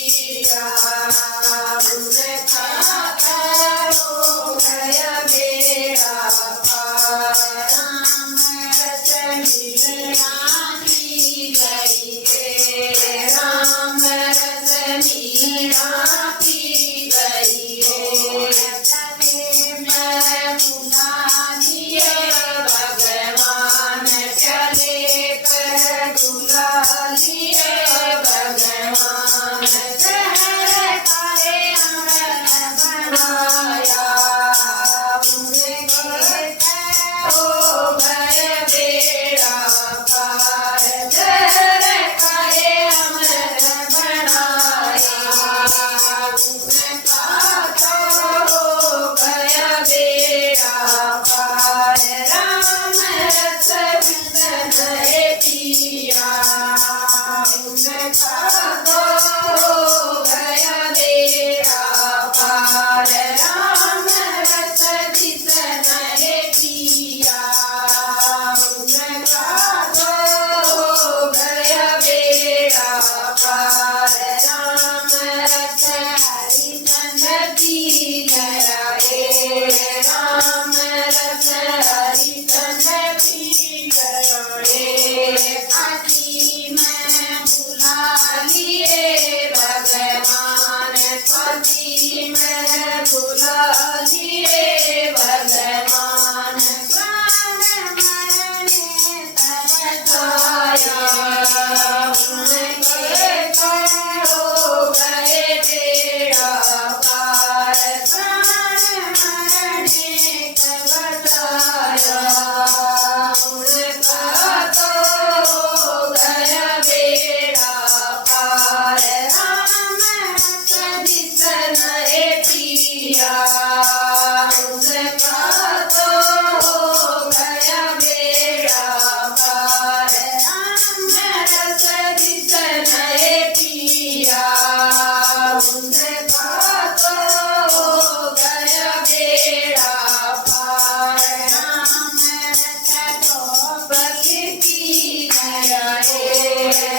पिया उनका हो गया बेड़ा पार राम रच लीला की गई रे राम रच लीला की गई रे मैं बुला दिए भगवान चले पर बुला लिए भगवान जहर खाए अमृत बनाया हो गए बेड़ा पार जहर खाए अमृत बनाया उनका तो हो गया बेड़ा पार राम रस बिसरे पिया उनका तो हो गया बेड़ा पार राम रस बिसरे पिया उनका तो हो गया बेड़ा पार राम रस हरिचंद्र पी गया रे राम रस हरिचंद्र पी गया रे पति मैं बुला लिए भगवान पति मैं बुला लिए भगवान प्राण मरने तब जाया उनके हो गए बेड़ा पार प्राण मरने तब जाया उनका तो हो गया बेड़ा पार राम रस बिसरे पिया उनका तो हो गया बेड़ा पार राम रस बिसरे पिया उनका तो हो गया बेड़ा पार राम रस द्रौपदी की गया रे